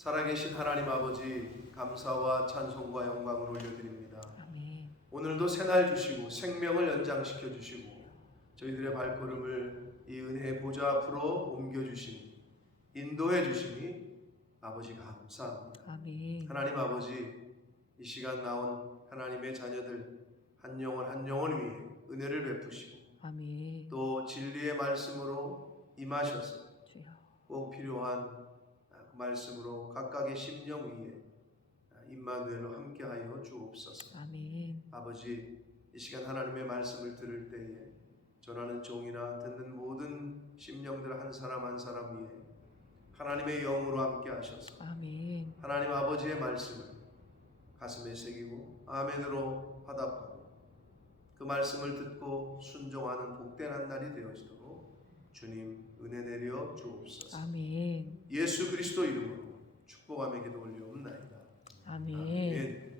살아계신 하나님 아버지, 감사와 찬송과 영광을 올려드립니다. 아멘. 오늘도 새날 주시고 생명을 연장시켜 주시고 저희들의 발걸음을 이 은혜의 보좌 앞으로 옮겨주시니 인도해 주시니 아버지 감사합니다. 아멘. 하나님 아버지, 이 시간 나온 하나님의 자녀들 한 영혼 한 영혼 위에 은혜를 베푸시고 아멘. 또 진리의 말씀으로 임하셔서 주여. 꼭 필요한 그 말씀으로 각각의 심령 위에 임마누엘로 함께하여 주옵소서. 아멘. 아버지, 이 시간 하나님의 말씀을 들을 때에 전하는 종이나 듣는 모든 심령들 한 사람 한 사람 위에 하나님의 영으로 함께 하셔서 아멘. 하나님 아버지의 말씀을 가슴에 새기고 아멘으로 화답하고 그 말씀을 듣고 순종하는 복된 한 날이 되어지도록 주님 은혜 내려 주옵소서. 아멘. 예수 그리스도 이름으로 축복하며 기도 올리옵나이다. 아멘. 아멘.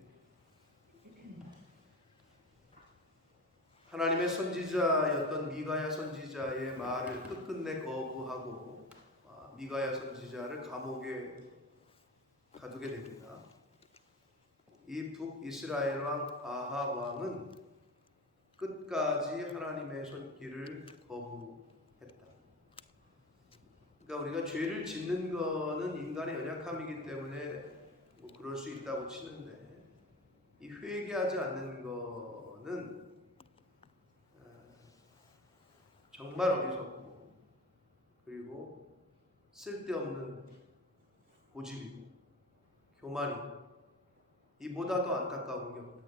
하나님의 선지자였던 미가야 선지자의 말을 끝끝내 거부하고 미가야 선지자를 감옥에 가두게 됩니다. 이 북이스라엘 왕 아합 왕은 끝까지 하나님의 손길을 거부했다. 그러니까 우리가 죄를 짓는 거는 인간의 연약함이기 때문에 뭐 그럴 수 있다고 치는데 이 회개하지 않는 거는 정말 어리석고 그리고 쓸데없는 고집이고 교만이고 이보다 더 안타까운 게 없다.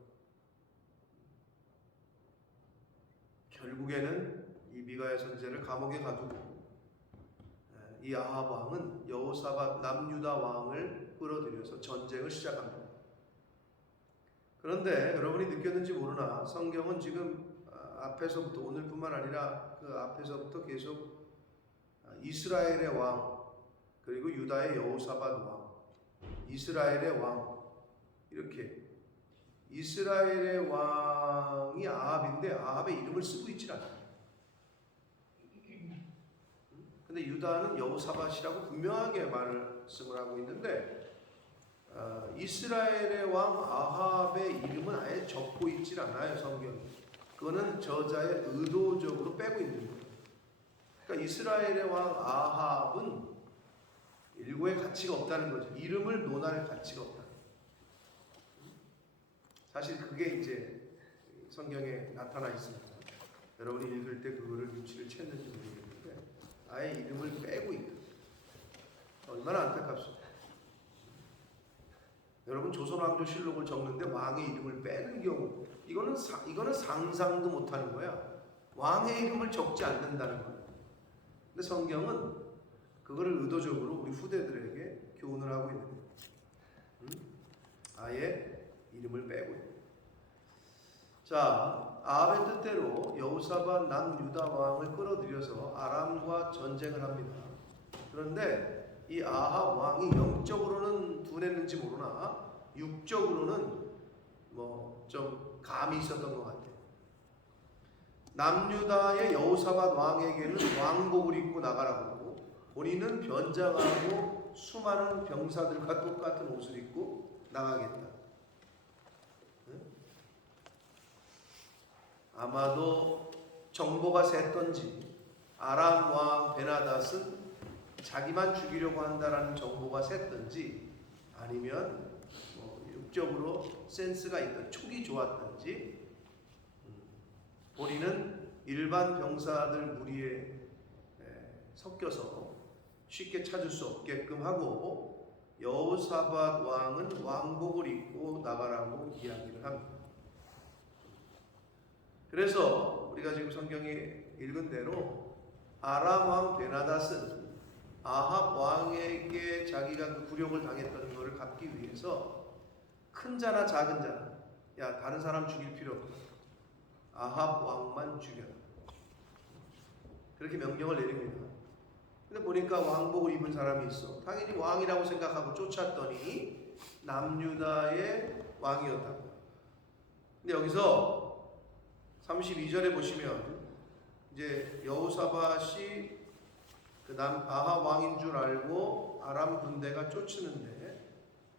결국에는 이 미가야 선지자를 감옥에 가두고 이 아합 왕은 여호사밧 남유다 왕을 끌어들여서 전쟁을 시작합니다. 그런데 여러분이 느꼈는지 모르나 성경은 지금 앞에서부터 오늘뿐만 아니라 그 앞에서부터 계속 이스라엘의 왕 그리고 유다의 여호사밧 왕, 이스라엘의 왕 이렇게 이스라엘의 왕이 아합인데 아합의 이름을 쓰고 있지 않아요. 근데 유다는 여호사밧이라고 분명하게 말씀을 하고 있는데 이스라엘의 왕 아합의 이름은 아예 적고 있질 않아요, 성경이. 그거는 저자의 의도적으로 빼고 있는 거예요. 그러니까 이스라엘의 왕 아합은 일고의 가치가 없다는 거죠. 이름을 논할 가치가 없다. 사실 그게 이제 성경에 나타나 있습니다. 여러분이 읽을 때 그거를 눈치를 챘는지 모르겠는데 아예 이름을 빼고 있다. 얼마나 안타깝습니까? 여러분 조선왕조실록을 적는데 왕의 이름을 빼는 경우 이거는 상상도 못하는 거야. 왕의 이름을 적지 않는다는 거야. 근데 성경은 그거를 의도적으로 우리 후대들에게 교훈을 하고 있는 거예요. 아예 이름을 빼고 있는. 자, 아합의 뜻대로 여호사밧 남유다 왕을 끌어들여서 아람과 전쟁을 합니다. 그런데 이 아합 왕이 영적으로는 둔했는지 모르나 육적으로는 뭐 좀 감이 있었던 것 같아요. 남유다의 여호사밧 왕에게는 왕복을 입고 나가라고 하고 본인은 변장하고 수많은 병사들과 똑같은 옷을 입고 나가겠다. 아마도 정보가 샜던지 아람 왕 베나닷은 자기만 죽이려고 한다라는 정보가 샜던지 아니면 뭐 육적으로 센스가 있던 촉이 좋았던지 본인은 일반 병사들 무리에 섞여서 쉽게 찾을 수 없게끔 하고 여호사밧 왕은 왕복을 입고 나가라고 이야기를 합니다. 그래서 우리가 지금 성경에 읽은 대로 아람 왕 베나닷은 아합 왕에게 자기가 그 굴욕을 당했던 것을 갚기 위해서 큰 자나 작은 자나 야 다른 사람 죽일 필요 없다. 아합 왕만 죽여라. 그렇게 명령을 내립니다. 근데 보니까 왕복을 입은 사람이 있어. 당연히 왕이라고 생각하고 쫓았더니 남유다의 왕이었다고. 근데 여기서 32절에 보시면 이제 여호사밧이 그 아합 왕인 줄 알고 아람 군대가 쫓으는데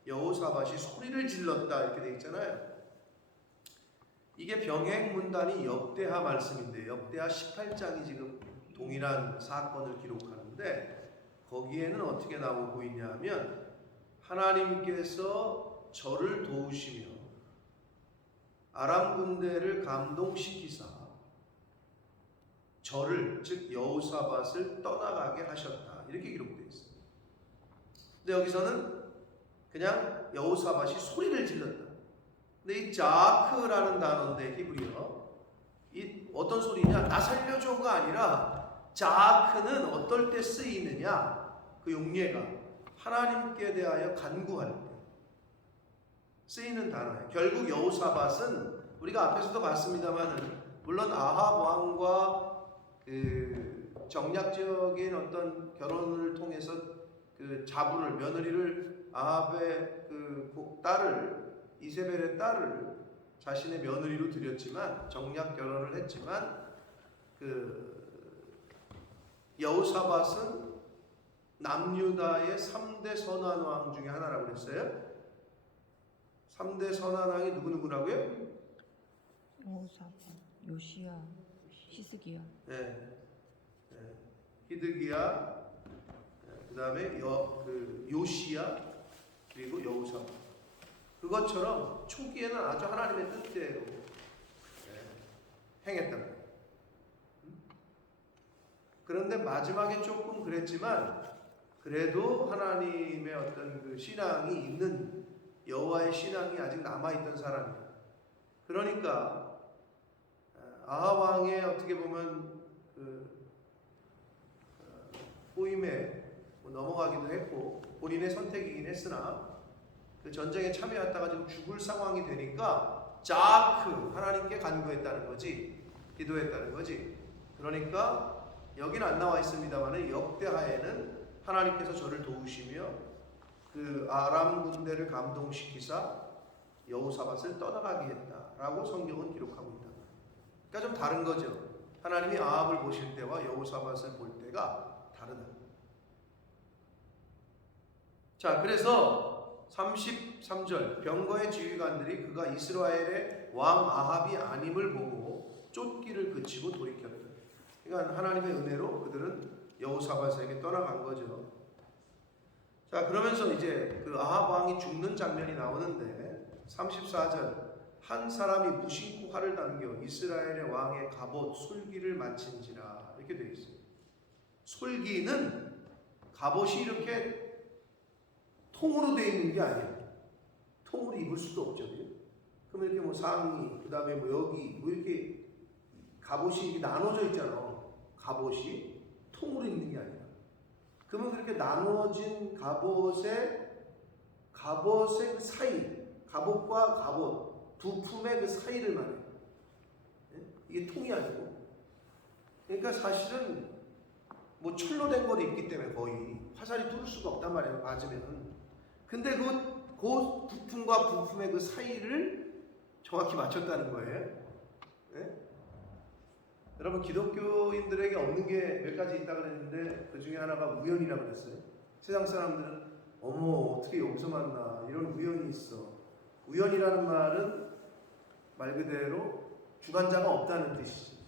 여호사밧이 소리를 질렀다 이렇게 돼 있잖아요. 이게 병행문단이 역대하 말씀인데 역대하 18장이 지금 동일한 사건을 기록하는데 거기에는 어떻게 나오고 있냐면 하나님께서 저를 도우시며 아람 군대를 감동시키사 저를 즉 여호사밧을 떠나가게 하셨다 이렇게 기록되어 있습니다. 근데 여기서는 그냥 여호사밧이 소리를 질렀다. 근데 이 자크라는 단어인데 히브리어 이 어떤 소리냐? 나 살려줘가 아니라 자크는 어떨 때 쓰이느냐? 그 용례가 하나님께 대하여 간구할 때 쓰이는 단어예요. 결국 여호사밧은 우리가 앞에서도 봤습니다만은 물론 아합 왕과 그 정략적인 어떤 결혼을 통해서 그 자부를 며느리를 아합의 그 딸을 이세벨의 딸을 자신의 며느리로 들였지만 정략 결혼을 했지만 그 여호사밧은 남유다의 3대 선한 왕 중에 하나라고 그랬어요. 3대 선한 왕이 누구누구라고요? 여호사밧, 요시야, 히스기야. 네. 히드기야, 그 다음에 요시야, 그리고 여호사밧. 그것처럼 초기에는 아주 하나님의 뜻대로 행했다. 그런데 마지막에 조금 그랬지만 그래도 하나님의 어떤 그 신앙이 있는 여호와의 신앙이 아직 남아있던 사람이에요. 그러니까 아합 왕의 어떻게 보면 그 호임에 넘어가기도 했고 본인의 선택이긴 했으나 그 전쟁에 참여했다가 지금 죽을 상황이 되니까 자크 하나님께 간구했다는 거지, 기도했다는 거지. 그러니까 여기는 안 나와 있습니다만 역대하에는 하나님께서 저를 도우시며 그 아람 군대를 감동시키사 여호사밧을 떠나가게 했다라고 성경은 기록하고 있다. 그러니까 좀 다른 거죠. 하나님이 아합을 보실 때와 여호사밧을 볼 때가 다르다. 자, 그래서 33절 병거의 지휘관들이 그가 이스라엘의 왕 아합이 아님을 보고 쫓기를 그치고 돌이켰다. 그러니까 하나님의 은혜로 그들은 여호사밧에게 떠나간 거죠. 자, 그러면서 이제 그 아합 왕이 죽는 장면이 나오는데 34절 한 사람이 무심코 활을 당겨 이스라엘의 왕의 갑옷 솔기를 마친지라 이렇게 되어 있어요. 솔기는 갑옷이 이렇게 통으로 되어 있는 게 아니에요. 통으로 입을 수도 없죠. 그럼 이렇게 뭐 상의, 그 다음에 뭐 여기 뭐 이렇게 갑옷이 이렇게 나눠져 있잖아. 갑옷이 통으로 있는 게 아니라. 그러면 그렇게 나눠진 갑옷의 그 사이, 갑옷과 갑옷 두 품의 그 사이를 말해요. 이게 통이 아니고. 그러니까 사실은 뭐 철로 된 걸 입기 때문에 거의 화살이 뚫을 수가 없단 말이에요. 맞으면. 근데 그 부품과 부품의 그 사이를 정확히 맞췄다는 거예요. 네? 여러분 기독교인들에게 없는 게 몇 가지 있다 그랬는데 그 중에 하나가 우연이라고 그랬어요. 세상 사람들은 어머 어떻게 여기서 만나 이런 우연이 있어. 우연이라는 말은 말 그대로 주관자가 없다는 뜻이지.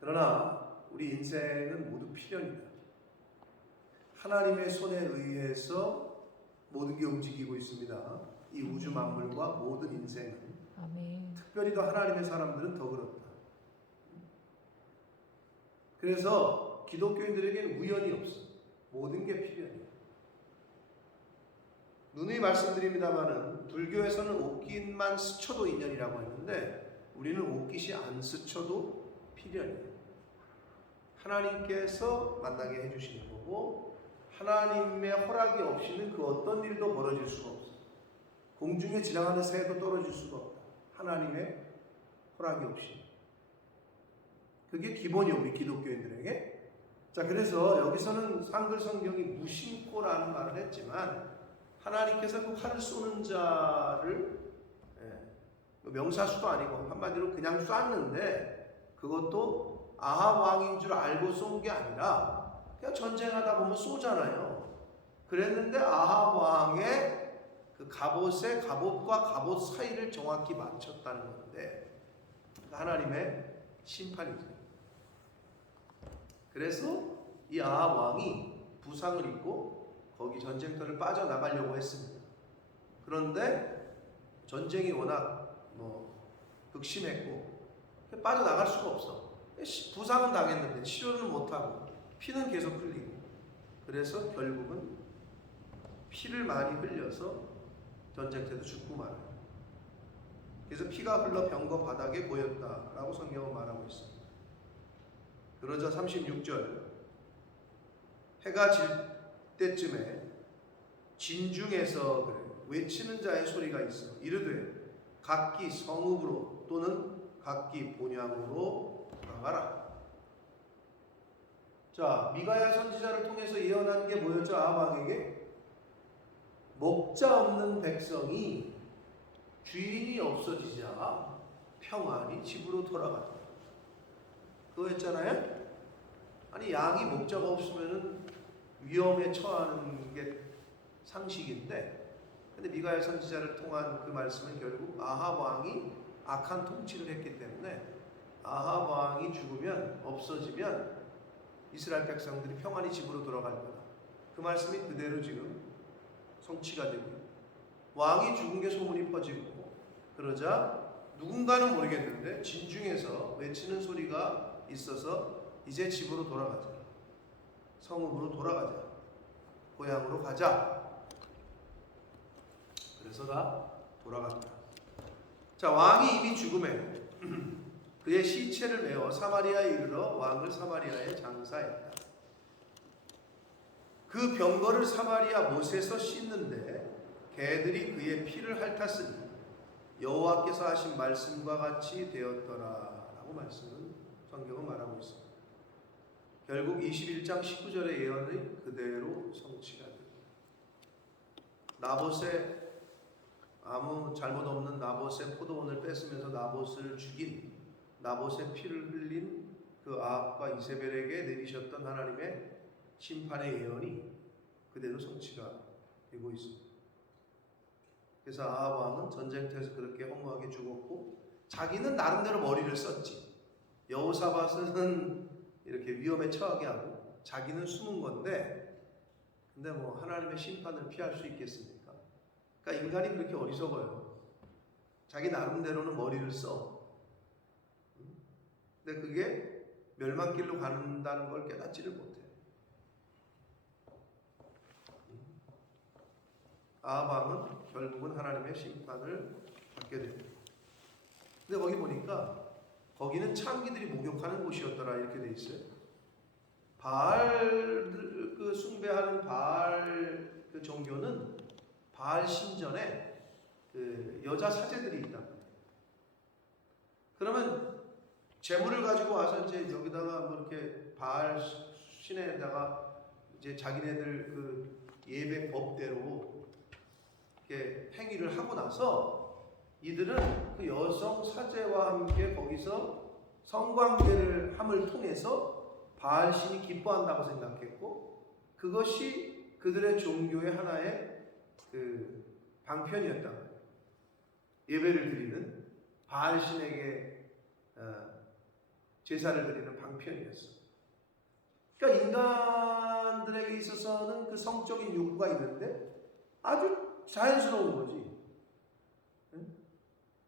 그러나 우리 인생은 모두 필연이다. 하나님의 손에 의해서 모든 게 움직이고 있습니다. 이 우주 만물과 모든 인생은. 아멘. 특별히 더 하나님의 사람들은 더 그렇다. 그래서 기독교인들에게는 우연이 없어. 모든 게 필연이야. 누누이 말씀드립니다만은 불교에서는 옷깃만 스쳐도 인연이라고 했는데 우리는 옷깃이 안 스쳐도 필연이에요. 하나님께서 만나게 해주시는 거고 하나님의 허락이 없이는 그 어떤 일도 벌어질 수가 없어. 공중에 지나가는 새도 떨어질 수가 없다. 하나님의 허락이 없이. 그게 기본이에요, 우리 기독교인들에게. 자, 그래서 여기서는 한글 성경이 무심코라는 말을 했지만 하나님께서 그 활을 쏘는 자를 명사수도 아니고 한마디로 그냥 쐈는데 그것도 아합 왕인 줄 알고 쏜 게 아니라 그냥 전쟁하다 보면 쏘잖아요. 그랬는데 아합 왕의 갑옷과 갑옷 사이를 정확히 맞췄다는 건데 하나님의 심판이죠. 그래서 이 아합 왕이 부상을 입고 거기 전쟁터를 빠져나가려고 했습니다. 그런데 전쟁이 워낙 극심했고 빠져나갈 수가 없어. 부상은 당했는데 치료는 못하고 피는 계속 흘리고, 그래서 결국은 피를 많이 흘려서 전쟁터에도 죽고 말아요. 그래서 피가 흘러 병거 바닥에 고였다라고 성경은 말하고 있습니다. 그러자 36절, 해가 질 때쯤에 진중에서 외치는 자의 소리가 있어 이르되 각기 성읍으로 또는 각기 본향으로 돌아가라. 자, 미가야 선지자를 통해서 예언한 게 뭐였죠? 아합 왕에게 목자 없는 백성이 주인이 없어지자 평안히 집으로 돌아간다. 그거였잖아요. 아니, 양이 목자가 없으면은 위험에 처하는 게 상식인데, 근데 미가야 선지자를 통한 그 말씀은 결국 아합 왕이 악한 통치를 했기 때문에 아합 왕이 죽으면, 없어지면 이스라엘 백성들이 평안히 집으로 돌아갈 거다. 그 말씀이 그대로 지금 성취가 되고, 왕이 죽은 게 소문이 퍼지고, 그러자 누군가는 모르겠는데 진중에서 외치는 소리가 있어서 이제 집으로 돌아가자, 성읍으로 돌아가자, 고향으로 가자. 그래서 다 돌아간다. 자, 왕이 이미 죽음에 그의 시체를 메어 사마리아에 이르러 왕을 사마리아에 장사했다. 그 병거를 사마리아 못에서 씻는데 개들이 그의 피를 핥았으니 여호와께서 하신 말씀과 같이 되었더라라고 말씀은 성경은 말하고 있습니다. 결국 21장 19절의 예언이 그대로 성취가 됩니다. 나봇의, 아무 잘못 없는 나봇의 포도원을 뺏으면서 나봇을 죽인, 나봇의 피를 흘린 그 아합과 이세벨에게 내리셨던 하나님의 심판의 예언이 그대로 성취가 되고 있습니다. 그래서 아합 왕은 전쟁터에서 그렇게 허무하게 죽었고, 자기는 나름대로 머리를 썼지. 여호사밧은 이렇게 위험에 처하게 하고 자기는 숨은 건데, 근데 하나님의 심판을 피할 수 있겠습니까? 그러니까 인간이 그렇게 어리석어요. 자기 나름대로는 머리를 써. 근데 그게 멸망길로 간다는 걸 깨닫지를 못해요. 아합 왕은 결국은 하나님의 심판을 받게 됩니다. 근데 거기 보니까 거기는 창기들이 목욕하는 곳이었더라 이렇게 돼 있어요. 바알 그 숭배하는 바알 그 종교는 바알 신전에 그 여자 사제들이 있다. 그러면 재물을 가지고 와서 이제 여기다가 이렇게 바알 신에다가 이제 자기네들 그 예배 법대로 이렇게 행위를 하고 나서 이들은 그 여성 사제와 함께 거기서 성관계를 함을 통해서 바알 신이 기뻐한다고 생각했고, 그것이 그들의 종교의 하나의 그 방편이었다. 예배를 드리는 바알 신에게 제사를 드리는 방편이었어. 그러니까 인간들에게 있어서는 그 성적인 욕구가 있는데 아주 자연스러운 거지.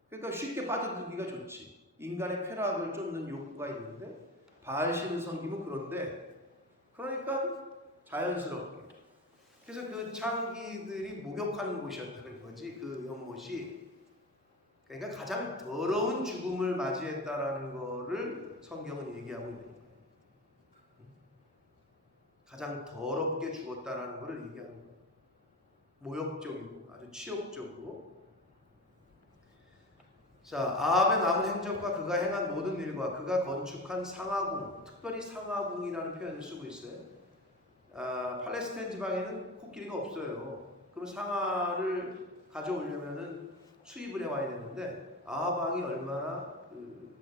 그러니까 쉽게 빠져들기가 좋지. 인간의 쾌락을 쫓는 욕구가 있는데 바알 신을 섬기면 그러니까 자연스럽게. 그래서 그 창기들이 목욕하는 곳이었다는 거지, 그 연못이. 그러니까 가장 더러운 죽음을 맞이했다라는 거를 성경은 얘기하고 있는 거예요. 가장 더럽게 죽었다라는 것을 얘기하는 거예요. 모욕적이고 아주 치욕적으로. 자, 아합의 남은 행적과 그가 행한 모든 일과 그가 건축한 상하궁, 특별히 상하궁이라는 표현을 쓰고 있어요. 팔레스타인 지방에는 코끼리가 없어요. 그럼 상하를 가져오려면은 수입을 해와야 되는데 아합 왕이 얼마나 그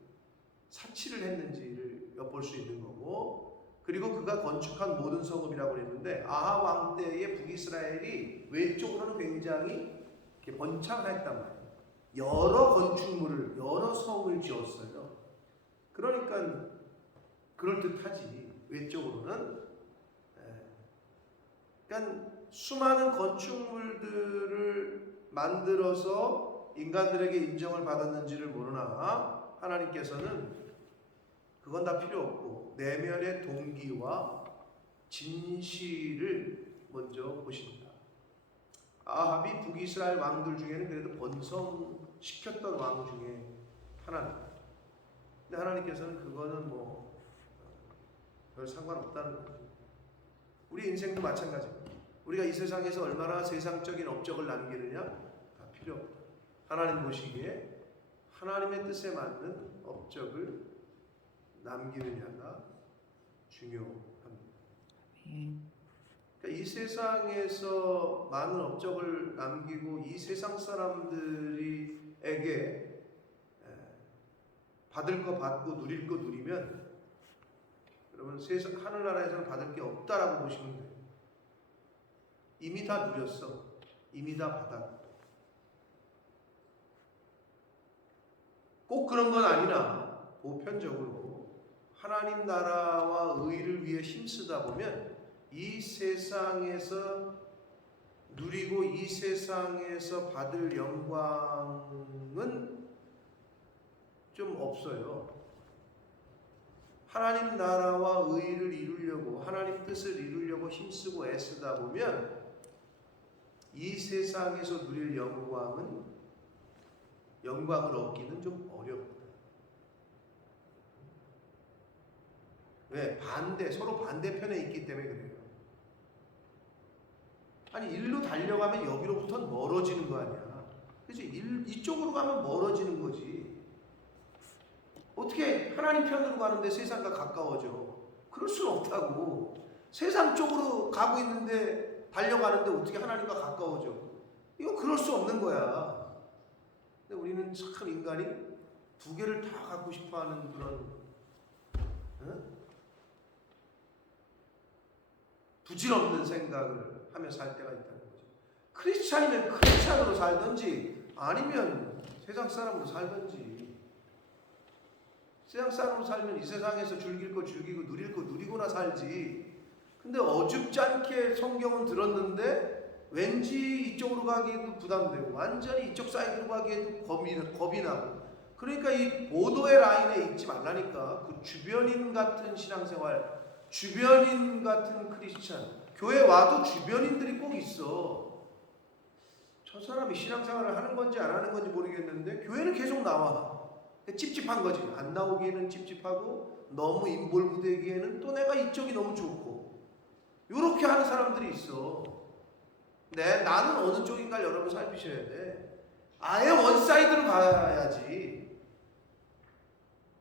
사치를 했는지를 엿볼 수 있는 거고, 그리고 그가 건축한 모든 성읍이라고 했는데 아합 왕 때의 북이스라엘이 외적으로는 굉장히 이렇게 번창했단 말이에요. 여러 건축물을, 여러 성을 지었어요. 그러니까 그럴듯하지. 외적으로는. 그러니까 수많은 건축물들을 만들어서 인간들에게 인정을 받았는지를 모르나 하나님께서는 그건 다 필요 없고 내면의 동기와 진실을 먼저 보신다. 아합이 북이스라엘 왕들 중에는 그래도 번성시켰던 왕 중에 하나입니다. 근데 하나님께서는 그거는 별 상관없다는 거죠. 우리 인생도 마찬가지입니다. 우리가 이 세상에서 얼마나 세상적인 업적을 남기느냐 다 필요 없다. 하나님 보시기에 하나님의 뜻에 맞는 업적을 남기느냐가 중요합니다. 그러니까 이 세상에서 많은 업적을 남기고 이 세상 사람들에게 받을 거 받고 누릴 거 누리면 여러분 하늘나라에서는 받을 게 없다라고 보시면 돼요. 이미 다 누렸어. 이미 다 받았고. 꼭 그런 건 아니나 보편적으로 하나님 나라와 의를 위해 힘쓰다 보면 이 세상에서 누리고 이 세상에서 받을 영광은 좀 없어요. 하나님 나라와 의를 이루려고 하나님 뜻을 이루려고 힘쓰고 애쓰다 보면 이 세상에서 누릴 영광을 얻기는 좀 어렵다. 왜? 서로 반대편에 있기 때문에 그래요. 아니 일로 달려가면 여기로부터는 멀어지는 거 아니야. 그치? 이쪽으로 가면 멀어지는 거지. 어떻게 하나님 편으로 가는데 세상과 가까워져? 그럴 수는 없다고. 세상 쪽으로 가고 있는데 달려가는데 어떻게 하나님과 가까워져? 이거 그럴 수 없는 거야. 근데 우리는 참 인간이 두 개를 다 갖고 싶어하는 그런 부질없는 생각을 하며 살 때가 있다는 거죠. 크리스찬이면 크리스찬으로 살든지 아니면 세상 사람으로 살든지. 세상 사람으로 살면 이 세상에서 즐길 거 즐기고 누릴 거 누리고나 살지. 근데 어줍지 않게 성경은 들었는데 왠지 이쪽으로 가기에도 부담되고 완전히 이쪽 사이드로 가기에도 겁이 나고. 그러니까 이 보도의 라인에 있지 말라니까. 그 주변인 같은 신앙생활, 주변인 같은 크리스찬, 교회 와도 주변인들이 꼭 있어. 저 사람이 신앙생활을 하는 건지 안 하는 건지 모르겠는데 교회는 계속 나와. 찝찝한 거지. 안 나오기에는 찝찝하고 너무 인볼브되기에는 또 내가 이쪽이 너무 좋고 이렇게 하는 사람들이 있어. 나는 어느 쪽인가 여러분 살피셔야 돼. 아예 원사이드로 가야지.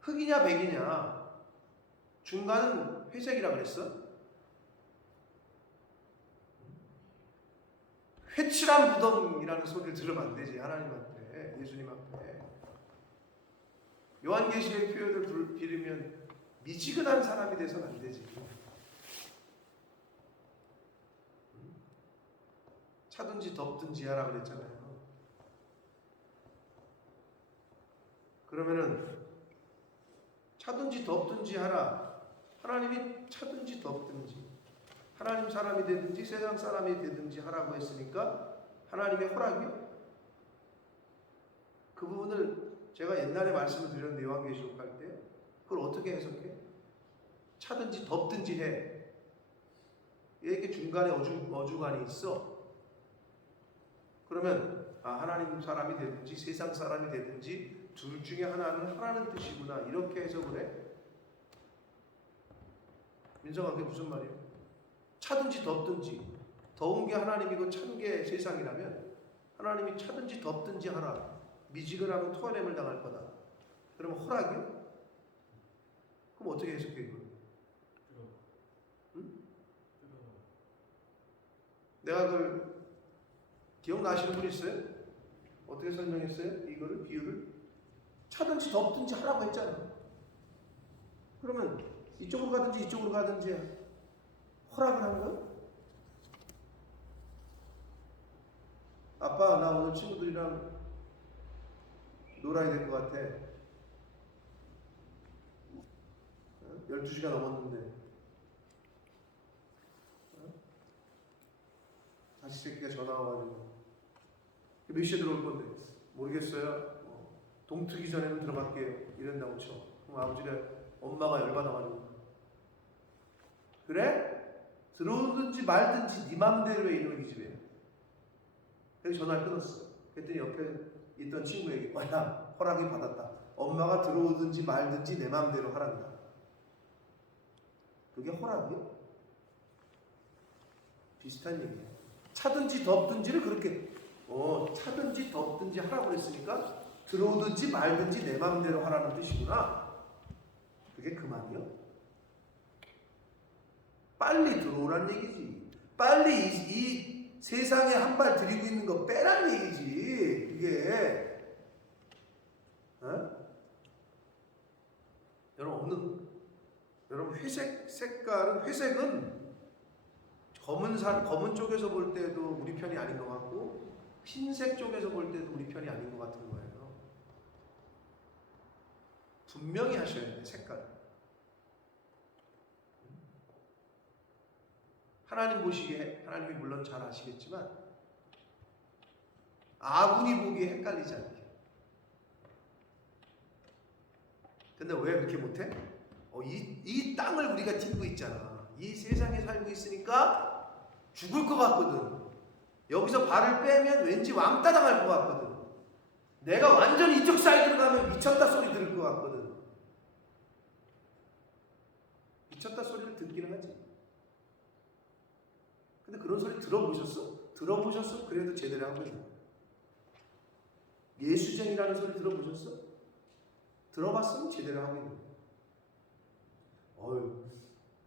흑이냐 백이냐. 중간은 회색이라 그랬어? 회칠한 무덤이라는 소리를 들으면 안 되지. 하나님한테, 예수님 앞에. 요한계시의 표현을 빌으면 미지근한 사람이 돼서는 안 되지. 차든지 덥든지 하라 그랬잖아요. 그러면은 차든지 덥든지 하라. 하나님이 차든지 덥든지 하나님 사람이 되든지 세상 사람이 되든지 하라고 했으니까 하나님의 허락이요. 그 부분을 제가 옛날에 말씀을 드렸는데 요한계시록 할 때 그걸 어떻게 해석해? 차든지 덥든지 해. 이렇게 중간에 어중간이 있어. 그러면 하나님 사람이 되든지 세상 사람이 되든지 둘 중에 하나는 하나는 뜻이구나 이렇게 해석을 해. 민성아 그게 무슨 말이에요? 차든지 덥든지 더운 게 하나님이고 찬 게 세상이라면 하나님이 차든지 덥든지 하라. 미지근하면 토해냄을 당할 거다. 그러면 허락이요? 그럼 어떻게 해석해 이걸? 응? 내가 그걸 기억나시는 분 있어요? 어떻게 설명했어요? 이거를 비유를 차든지 덥든지 하라고 했잖아. 그러면 이쪽으로 가든지 이쪽으로 가든지 허락을 하는 거야? 아빠 나 오늘 친구들이랑 놀아야 될 것 같아. 12시가 넘었는데 다시 새끼가 전화 와가지고 몇 시에 들어올 건데 모르겠어요. 동트기 전에는 들어갈게요. 이런다고 쳐. 그럼 아버지가 엄마가 열받아가지고 그래? 들어오든지 말든지 네 맘대로 해 이놈의 기집애야. 그래서 전화를 끊었어. 그랬더니 옆에 있던 친구에게 야 허락이 받았다. 엄마가 들어오든지 말든지 내 맘대로 하란다. 그게 허락이요? 비슷한 얘기야. 차든지 덥든지를 그렇게 차든지 덥든지 하라고 그랬으니까 들어오든지 말든지 내 맘대로 하라는 뜻이구나. 그게 그 말이요? 빨리 들어오란 얘기지. 빨리 이 세상에 한 발 들이고 있는 거 빼란 얘기지. 이게 여러분 회색은 검은 쪽에서 볼 때도 우리 편이 아닌 것 같고 흰색 쪽에서 볼 때도 우리 편이 아닌 것 같은 거예요. 분명히 하셔야 돼요. 색깔. 하나님 보시기에 하나님이 물론 잘 아시겠지만 아군이 보기에 헷갈리지 않게. 근데 왜 그렇게 못해? 이 땅을 우리가 딛고 있잖아. 이 세상에 살고 있으니까 죽을 것 같거든. 여기서 발을 빼면 왠지 왕따 당할 것 같거든. 내가 완전히 이쪽 사이드로 가면 미쳤다 소리 들을 것 같거든. 미쳤다 소리를 듣기는 하지. 근데 그런 소리 들어보셨어? 들어보셨어? 그래도 제대로 하고 있는 거야. 예수쟁이라는 소리 들어보셨어? 들어봤으면 제대로 하고 있는 거야.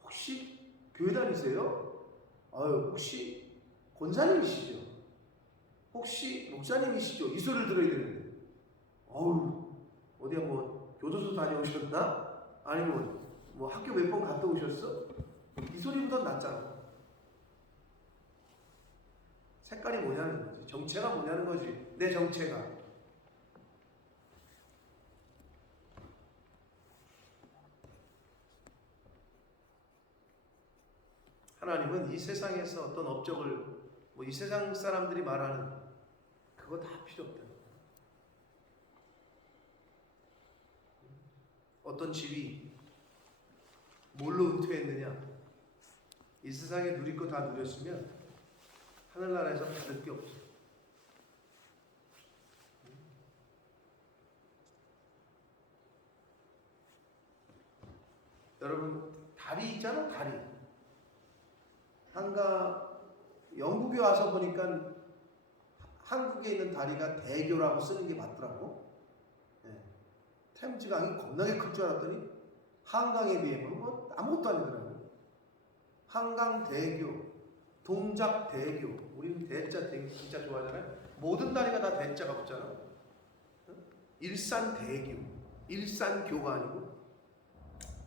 혹시 교회 다니세요? 혹시 권사님이시죠? 혹시 목사님이시죠? 이 소리를 들어야 되는데 어디야 교도소 다녀오셨나? 아니면 학교 몇 번 갔다 오셨어? 이 소리보다 낫잖아. 색깔이 뭐냐는 거지. 정체가 뭐냐는 거지. 내 정체가. 하나님은 이 세상에서 어떤 업적을 이 세상 사람들이 말하는 그거 다 필요 없다. 어떤 집이 뭘로 은퇴했느냐? 이 세상에 누릴 거 다 누렸으면 하늘나라에서 받을 게 없어. 여러분 다리 있잖아. 다리. 영국에 와서 보니까 한국에 있는 다리가 대교라고 쓰는 게 맞더라고. 템즈강이 겁나게 클 줄 알았더니 한강에 비하면 아무것도 아니더라고요. 한강 대교, 동작 대교. 우리는 대자 진짜 좋아하잖아요. 모든 다리가 다 대자가 붙잖아. 일산 대교, 일산교가 아니고.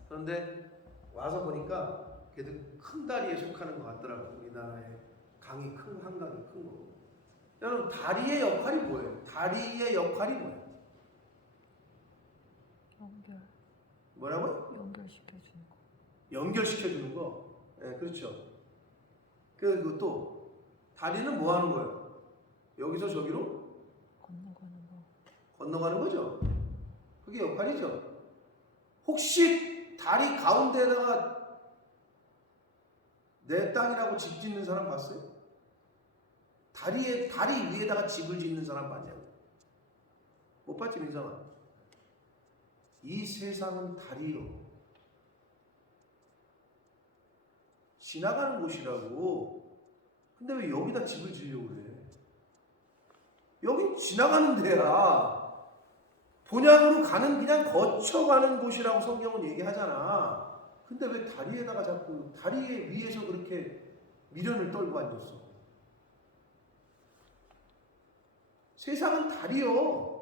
그런데 와서 보니까 그래도 큰 다리에 속하는 것 같더라고요. 우리나라에 강이 큰, 한강이 큰 거. 여러분 다리의 역할이 뭐예요? 다리의 역할이 뭐예요? 뭐라고요? 연결시켜주는 거. 연결시켜주는 거. 네, 그렇죠. 그리고 또 다리는 뭐 하는 거예요? 여기서 저기로 건너가는 거. 건너가는 거죠. 그게 역할이죠. 혹시 다리 가운데다가 내 땅이라고 집 짓는 사람 봤어요? 다리 위에다가 집을 짓는 사람 봤냐고. 못 봤지, 민성아? 이 세상은 다리요. 지나가는 곳이라고. 근데 왜 여기다 집을 지으려고 그래? 여긴 지나가는 데야. 본향으로 가는 그냥 거쳐가는 곳이라고 성경은 얘기하잖아. 근데 왜 다리에다가 자꾸 다리 위에서 그렇게 미련을 떨고 앉았어? 세상은 다리요.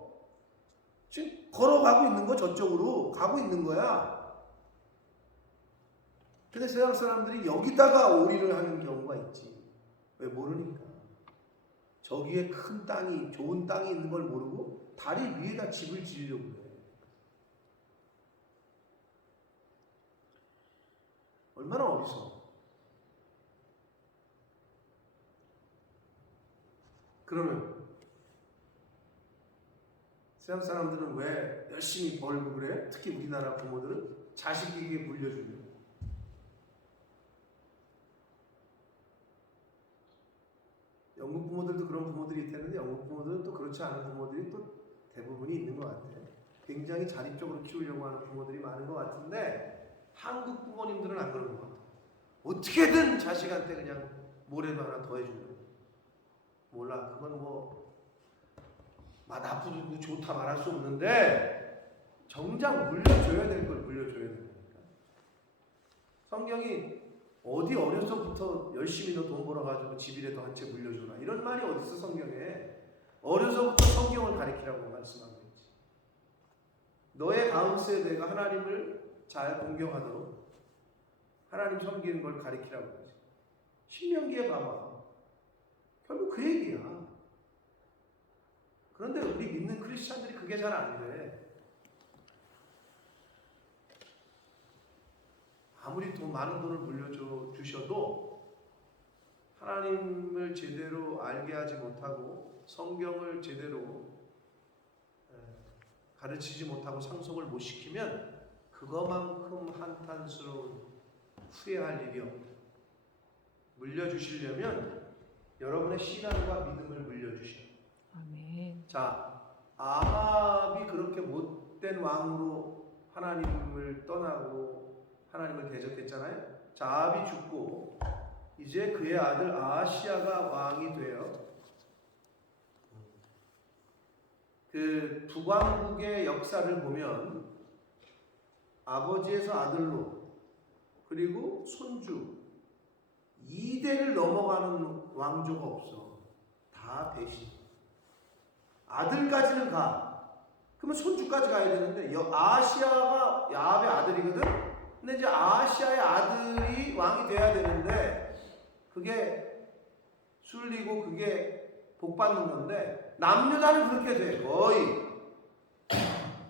지금 걸어가고 있는 거 저쪽으로 가고 있는 거야. 근데 세상 사람들이 여기다가 올인을 하는 경우가 있지. 왜 모르니까. 저기에 큰 땅이, 좋은 땅이 있는 걸 모르고 다리 위에다 집을 지으려고 그래. 얼마나 어리석어. 그러면 세상 사람들은 왜 열심히 벌고 그래? 특히 우리나라 부모들은 자식에게 물려주는. 영국 부모들도 그런 부모들이 있다는데 영국 부모들은 또 그렇지 않은 부모들이 또 대부분이 있는 것 같아요. 굉장히 자립적으로 키우려고 하는 부모들이 많은 것 같은데 한국 부모님들은 안 그런 것 같아요. 어떻게든 자식한테 그냥 뭐라도 하나 더 해주려고. 몰라, 그건 뭐 나쁘고 좋다 말할 수 없는데 정작 물려줘야 될 걸 물려줘야 되니까. 성경이 어디 어려서부터 열심히 너 돈 벌어가지고 집이라도 한 채 물려주라 이런 말이 어딨어 성경에. 어려서부터 성경을 가리키라고 말씀하고 있지. 너의 다음 세대가 하나님을 잘 공경하도록 하나님 섬기는 걸 가리키라고 하지. 신명기에 봐봐. 결국 그 얘기야. 그런데 우리 믿는 크리스찬들이 그게 잘 안 돼. 아무리 많은 돈을 물려주셔도 하나님을 제대로 알게 하지 못하고 성경을 제대로 가르치지 못하고 상속을 못 시키면 그거만큼 한탄스러운 후회할 일이 없다. 물려주시려면 여러분의 신앙과 믿음을 물려주셔. 아멘. 자, 아합이 그렇게 못된 왕으로 하나님을 떠나고 하나님을 대적했잖아요. 자, 아합이 죽고 이제 그의 아들 아하시아가 왕이 되어 그 북왕국의 역사를 보면 아버지에서 아들로 그리고 손주 2대를 넘어가는 왕조가 없어. 다 배신. 아들까지는 가. 그러면 손주까지 가야 되는데 아하시아가 야합의 아들이거든. 근데 이제 아하시아의 아들이 왕이 돼야 되는데 그게 순리고 그게 복 받는 건데 남유다는 그렇게 돼. 거의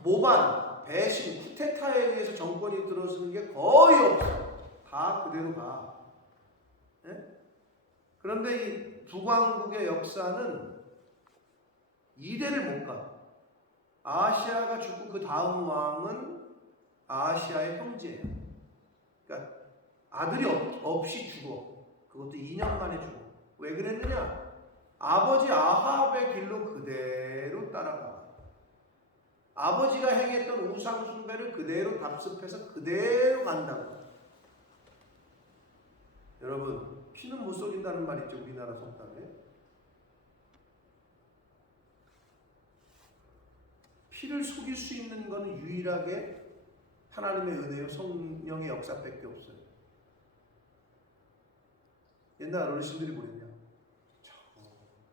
모반, 배신, 쿠데타에 의해서 정권이 들어서는 게 거의 없어. 다 그대로 가. 네? 그런데 이 북왕국의 역사는 2대를 못 가. 아하시아가 죽고 그 다음 왕은 아하시아의 형제예요. 그러니까 아들이 없이 죽어. 그것도 2년 만에 죽어. 왜 그랬느냐? 아버지 아합의 길로 그대로 따라가. 아버지가 행했던 우상 숭배를 그대로 답습해서 그대로 간다고. 여러분, 피는 못 속인다는 말 있죠, 우리나라 속담에. 피를 속일 수 있는 것은 유일하게 하나님의 은혜요 성령의 역사밖에 없어요. 옛날 어르신들이 뭐랬냐?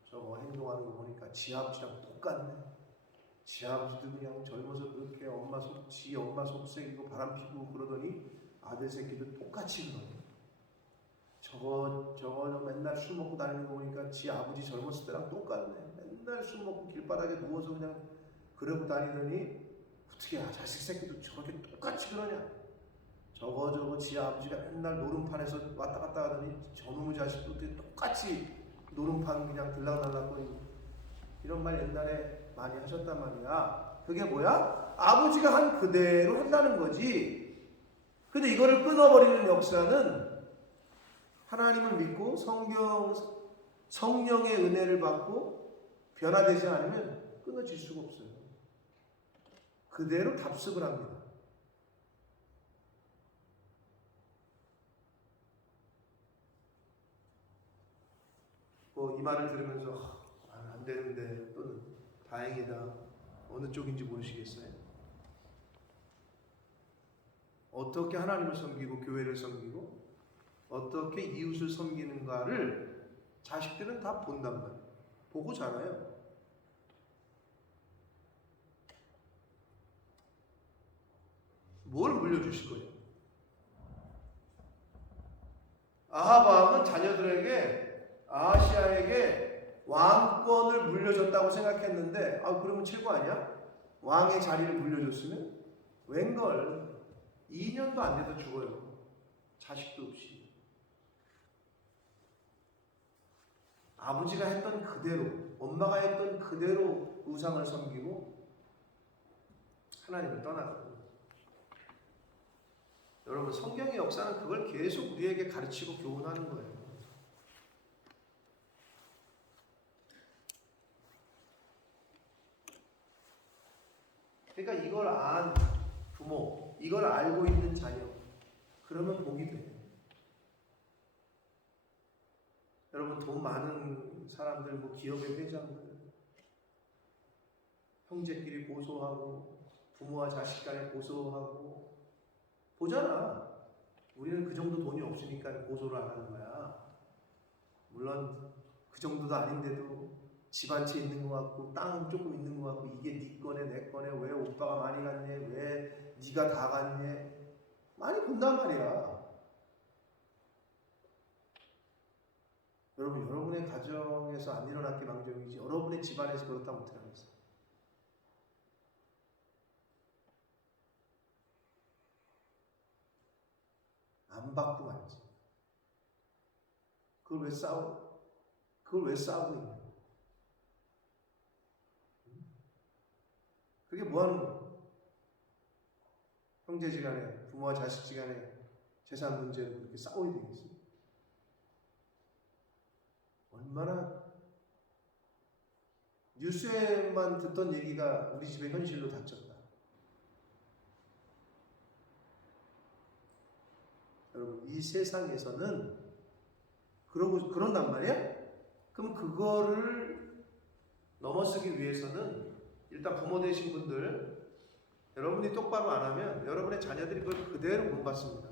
저거 행동하는 거 보니까 지 아버지랑 똑같네. 지 아버지도 그냥 젊어서 그렇게 지 엄마 속색이고 바람 피고 그러더니 아들 새끼도 똑같이 그러네. 저거 맨날 술 먹고 다니는 거 보니까 지 아버지 젊었을 때랑 똑같네. 맨날 술 먹고 길바닥에 누워서 그냥 그러고 다니더니 어떻게 자식 새끼도 저렇게 똑같이 그러냐. 저거 지 아버지가 맨날 노름판에서 왔다 갔다 하더니 저놈의 자식도 똑같이 노름판 그냥 들락날락거리고. 이런 말 옛날에 많이 하셨단 말이야. 그게 뭐야? 아버지가 한 그대로 한다는 거지. 근데 이거를 끊어버리는 역사는 하나님을 믿고 성령의 은혜를 받고 변화되지 않으면 끊어질 수가 없어요. 그대로 답습을 합니다. 이 말을 들으면서 안 되는데 또는 다행이다. 어느 쪽인지 모르시겠어요? 어떻게 하나님을 섬기고 교회를 섬기고 어떻게 이웃을 섬기는가를 자식들은 다 본단 말이에요. 보고 자라요. 뭘 물려주실 거예요? 아합 왕은 자녀들에게 아하시아에게 왕권을 물려줬다고 생각했는데 그러면 최고 아니야? 왕의 자리를 물려줬으면? 웬걸 2년도 안 돼도 죽어요. 자식도 없이. 아버지가 했던 그대로, 엄마가 했던 그대로 우상을 섬기고 하나님을 떠나고. 여러분, 성경의 역사는 그걸 계속 우리에게 가르치고 교훈하는 거예요. 그러니까 이걸 안 부모, 이걸 알고 있는 자녀, 그러면 복이 돼. 여러분, 돈 많은 사람들, 뭐 기업의 회장들, 형제끼리 고소하고 부모와 자식 간에 고소하고 보잖아. 우리는 그 정도 돈이 없으니까 고소를 안 하는 거야. 물론 그 정도도 아닌데도 집 한 채 있는 것 같고 땅 조금 있는 것 같고 이게 네 거네 내 거네 왜 오빠가 많이 갔네 왜 네가 다 갔네 많이 본단 말이야. 여러분, 여러분의 가정에서 안 일어났기 망정이지 여러분의 집안에서 그렇다면 어떻게 하겠어요? 안 받고 말지. 그걸 왜 싸우고 있냐? 그게 뭐 하는 거야? 형제지간에, 부모와 자식지간에 재산 문제로 그렇게 싸워야 되겠어요? 얼마나 뉴스에만 듣던 얘기가 우리 집의 현실로 닥쳤다. 여러분, 이 세상에서는 그런단 말이야? 그럼 그거를 넘어서기 위해서는 일단 부모 되신 분들, 여러분이 똑바로 안 하면 여러분의 자녀들이 그걸 그대로 못 받습니다.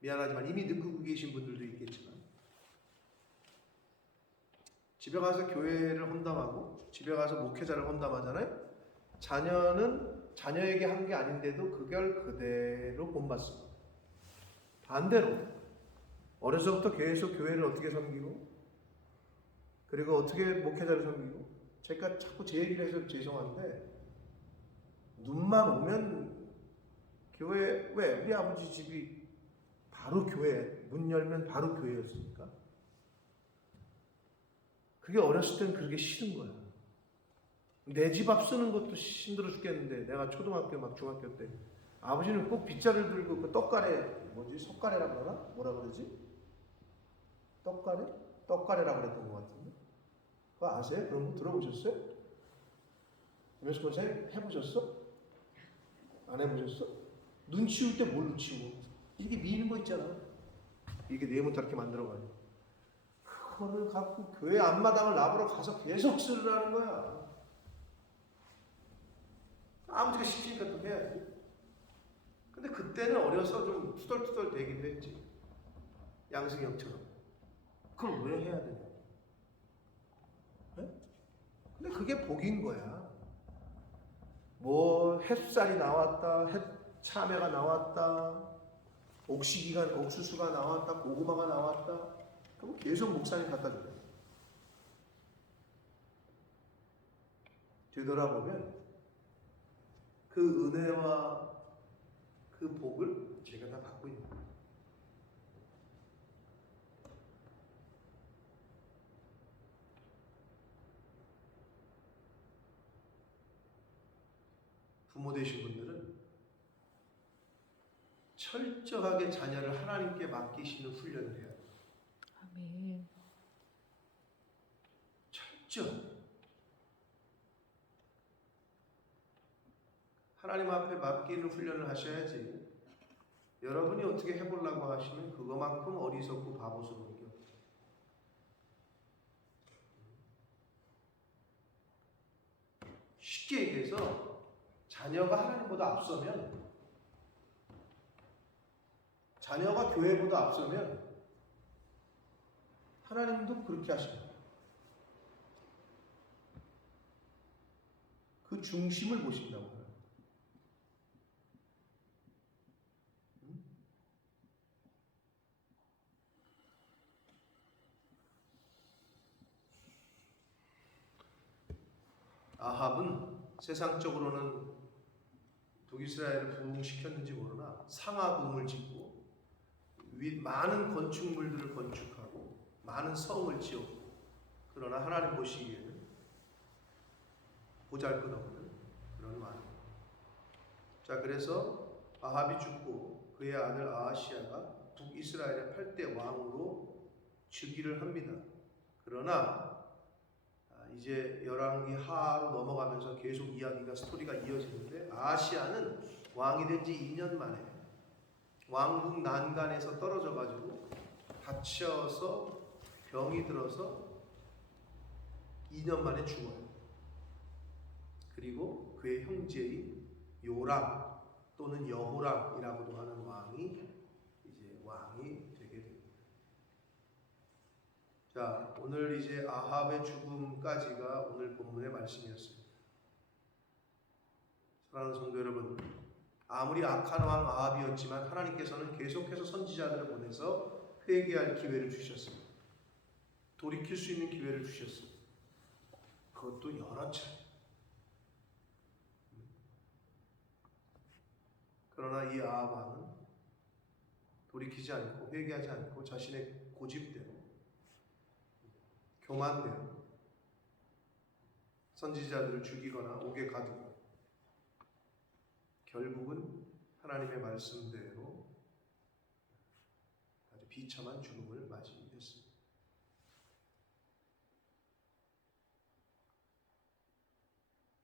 미안하지만 이미 듣고 계신 분들도 있겠지만 집에 가서 교회를 헌담하고 집에 가서 목회자를 헌담하잖아요. 자녀는 자녀에게 한 게 아닌데도 그걸 그대로 본받습니다. 반대로 어려서부터 계속 교회를 어떻게 섬기고 그리고 어떻게 목회자를 섬기고 제가 자꾸 제 얘기를 해서 죄송한데 눈만 오면 교회 왜 우리 아버지 집이 바로 교회 문 열면 바로 교회였으니까 그게 어렸을 땐 그렇게 싫은 거야. 내 집 앞 쓰는 것도 힘들어 죽겠는데 내가 초등학교 막 중학교 때 아버지는 꼭 빗자루를 들고 그 떡가래 석가래라 그러나? 뭐라 그러지? 떡가래라고 그랬던 것 같은데 그거 아세요? 그런 거 들어보셨어요? 김혜수 권사님 해보셨어? 안 해보셨어? 눈 치울 때 뭘로 치워? 이렇게 미는 거 있잖아. 이게 네모다 이렇게 만들어가지고 그거를 갖고 교회 앞마당을 나보러 가서 계속 쓰라는 거야. 아무튼 시키니까 또 해야지. 근데 그때는 어려서 좀 투덜투덜 되기도 했지. 양승형처럼. 그걸 왜 해야 되냐? 네? 근데 그게 복인 거야. 뭐 햇살이 나왔다, 참외가 나왔다, 옥수수가 나왔다, 고구마가 나왔다. 그럼 계속 목사님 갖다 줘요. 되돌아보면 그 은혜와 그 복을 제가 다 받고 있는 거예요. 부모 되신 분들은 철저하게 자녀를 하나님께 맡기시는 훈련을 해야 돼요. 아멘. 철저히. 하나님 앞에 맡기는 훈련을 하셔야지. 여러분이 어떻게 해보려고 하시면 그거만큼 어리석고 바보스러운 게 없어요. 쉽게 얘기해서 자녀가 하나님보다 앞서면 자녀가 교회보다 앞서면 하나님도 그렇게 하십니다. 그 중심을 보신다고요. 아합은 세상적으로는 북이스라엘을 부흥시켰는지 모르나 상하궁을 짓고 많은 건축물들을 건축하고 많은 성을 지었고, 그러나 하나님 보시기에는 보잘것없는 그런 왕. 자, 그래서 아합이 죽고 그의 아들 아하시야가 북이스라엘의 8대 왕으로 즉위를 합니다. 그러나 이제 열왕기 하로 넘어가면서 계속 이야기가 스토리가 이어지는데, 아하시야는 왕이 된 지 2년 만에 왕궁 난간에서 떨어져 가지고 다쳐서 병이 들어서 2년 만에 죽어요. 그리고 그의 형제인 요람 또는 여호람이라고도 하는 왕이 이제 왕이 되게 됩니다. 자, 오늘 이제 아합의 죽음까지가 오늘 본문의 말씀이었습니다. 사랑하는 성도 여러분, 아무리 악한 왕 아합이었지만 하나님께서는 계속해서 선지자들을 보내서 회개할 기회를 주셨습니다. 돌이킬 수 있는 기회를 주셨습니다. 그것도 여러 차례. 그러나 이 아합 왕은 돌이키지 않고 회개하지 않고 자신의 고집대로, 교만대로 선지자들을 죽이거나 옥에 가두고 결국은 하나님의 말씀대로 아주 비참한 죽음을 맞이했습니다.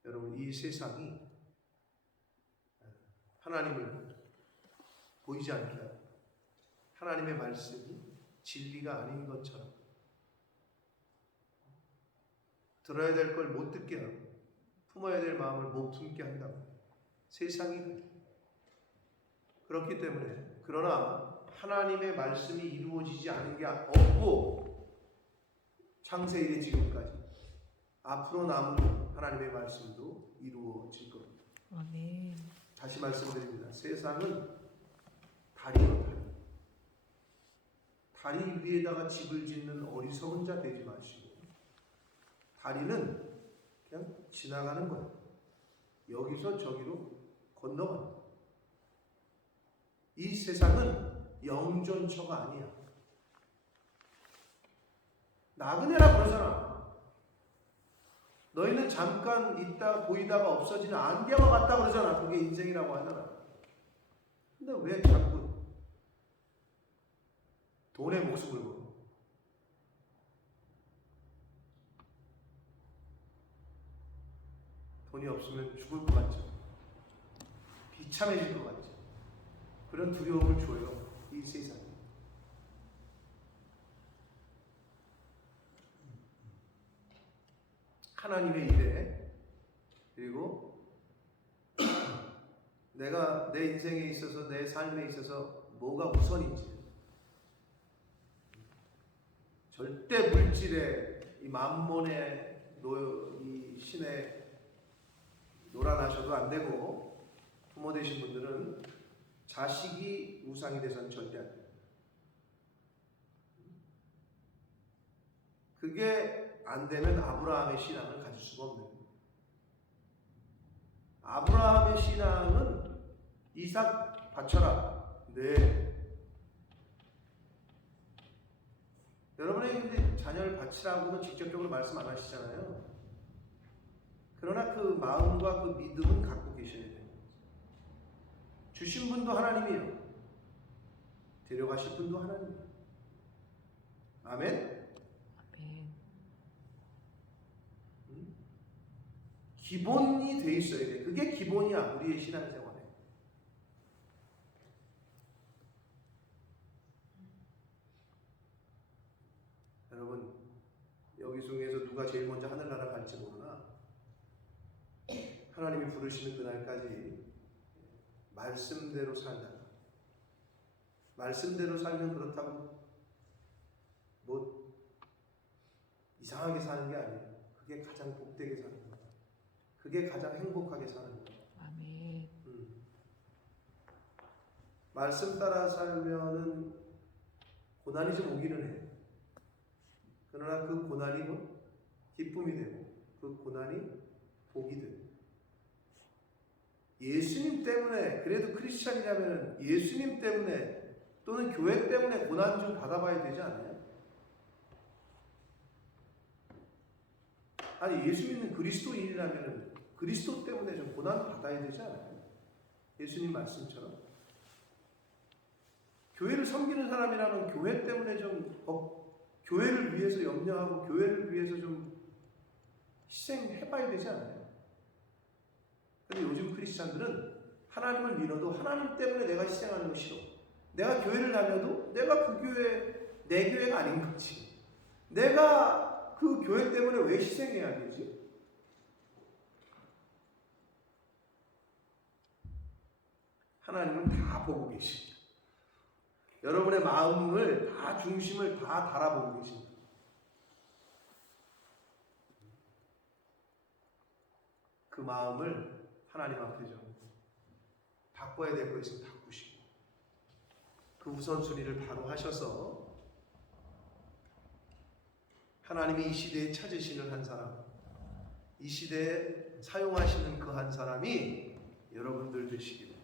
여러분, 이 세상이 하나님을 보이지 않게 하고 하나님의 말씀이 진리가 아닌 것처럼 들어야 될 걸 못 듣게 하고 품어야 될 마음을 못 품게 한다고 세상이 그렇기 때문에, 그러나 하나님의 말씀이 이루어지지 않은 게 없고 창세일의 지금까지 앞으로 남은 하나님의 말씀도 이루어질 겁니다. 아멘. 다시 말씀드립니다. 세상은 다리로 다리 위에다가 집을 짓는 어리석은 자 되지 마시고, 다리는 그냥 지나가는 거예요. 여기서 저기로 건너가는 거예요. 이 세상은 영존처가 아니야. 나그네라 그러잖아. 너희는 잠깐 있다 보이다가 없어지는 안개와 같다 그러잖아. 그게 인생이라고 하잖아. 근데 왜 자꾸 돈에 목숨을 걸고, 돈이 없으면 죽을 것 같죠. 비참해질 것 같죠. 그런 두려움을 줘요, 이 세상이. 하나님의 일에, 그리고 내가 내 인생에 있어서, 내 삶에 있어서 뭐가 우선인지, 절대 물질에, 이 만몬의 이 신에 놀아나셔도 안 되고, 부모 되신 분들은 자식이 우상이 돼서는 절대 안 돼요. 그게 안 되면 아브라함의 신앙을 가질 수가 없는 거예요. 아브라함의 신앙은 이삭 바쳐라. 네. 여러분에게 근데 자녀를 바치라고는 직접적으로 말씀 안 하시잖아요. 그러나 그 마음과 그 믿음은 갖고 계셔야 돼요. 주신 분도 하나님이에요. 데려가실 분도 하나님이에요. 아멘? 아멘. 기본이 돼 있어야 돼. 그게 기본이야, 우리의 신앙생활에. 여러분, 여기 중에서 누가 제일 먼저 하늘나라 갈지 모르나 하나님이 부르시는 그날까지 말씀대로 살다가, 말씀대로 살면 그렇다고 뭐 이상하게 사는 게 아니에요. 그게 가장 복되게 사는 거예요. 그게 가장 행복하게 사는 거예요. 아멘. 말씀 따라 살면은 고난이 좀 오기는 해요. 그러나 그 고난이 뭐 기쁨이 되고, 그 고난이 복이 됩니다. 예수님 때문에, 그래도 크리스찬이라면 예수님 때문에 또는 교회 때문에 고난 좀 받아봐야 되지 않아요? 아니, 예수 믿는 그리스도인이라면 그리스도 때문에 좀 고난 받아야 되지 않아요? 예수님 말씀처럼. 교회를 섬기는 사람이라면 교회 때문에 좀 교회를 위해서 염려하고 교회를 위해서 좀 희생해봐야 되지 않아요? 근데 요즘 크리스찬들은 하나님을 믿어도 하나님 때문에 내가 희생하는 거 싫어. 내가 교회를 다녀도 내가 그 교회, 내 교회가 아닌 거지. 내가 그 교회 때문에 왜 희생해야 되지? 하나님은 다 보고 계십니다. 여러분의 마음을 다, 중심을 다 달아보고 계십니다. 그 마음을 하나님 앞에 좀 바꿔야 될 거 있으면 바꾸시고, 그 우선순위를 바로 하셔서 하나님이 이 시대에 찾으시는 한 사람, 이 시대에 사용하시는 그 한 사람이 여러분들 되시기를,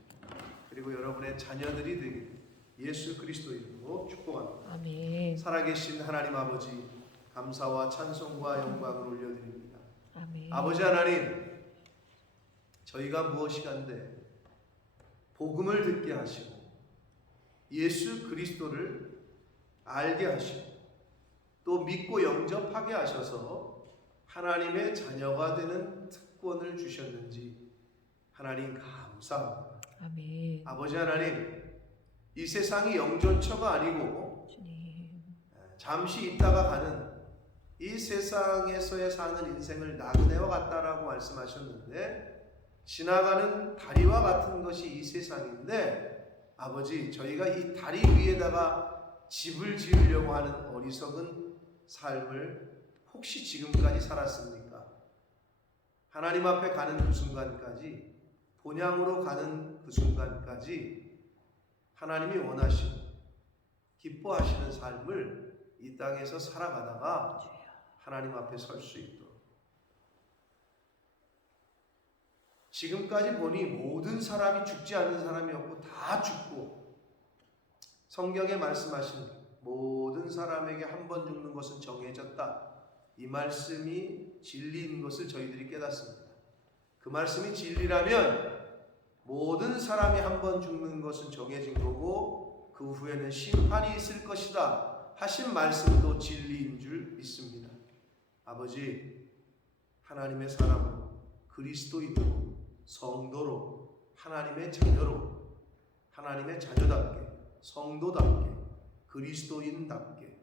그리고 여러분의 자녀들이 되기를 예수 그리스도 이름으로 축복합니다. 아멘. 살아계신 하나님 아버지, 감사와 찬송과 영광을 올려드립니다. 아멘. 아버지 하나님, 저희가 무엇이간데 복음을 듣게 하시고 예수 그리스도를 알게 하시고 또 믿고 영접하게 하셔서 하나님의 자녀가 되는 특권을 주셨는지 하나님 감사합니다. 아멘. 아버지 하나님, 이 세상이 영존처가 아니고 주님. 잠시 있다가 가는 이 세상에서의 사는 인생을 나그네와 같다라고 말씀하셨는데, 지나가는 다리와 같은 것이 이 세상인데, 아버지, 저희가 이 다리 위에다가 집을 지으려고 하는 어리석은 삶을 혹시 지금까지 살았습니까? 하나님 앞에 가는 그 순간까지, 본향으로 가는 그 순간까지 하나님이 원하시는, 기뻐하시는 삶을 이 땅에서 살아가다가 하나님 앞에 설 수 있도록, 지금까지 보니 모든 사람이 죽지 않는 사람이 없고 다 죽고, 성경에 말씀하신 모든 사람에게 한 번 죽는 것은 정해졌다, 이 말씀이 진리인 것을 저희들이 깨닫습니다. 그 말씀이 진리라면 모든 사람이 한 번 죽는 것은 정해진 거고 그 후에는 심판이 있을 것이다 하신 말씀도 진리인 줄 믿습니다. 아버지, 하나님의 사람으로, 그리스도인으로, 성도로, 하나님의 자녀로, 하나님의 자녀답게, 성도답게, 그리스도인답게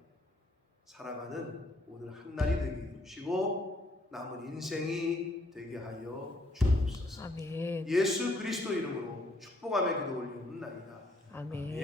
살아가는 오늘 한날이 되게 해주시고 남은 인생이 되게 하여 주옵소서. 아멘. 예수 그리스도 이름으로 축복하며 기도 올리옵나이다. 아멘.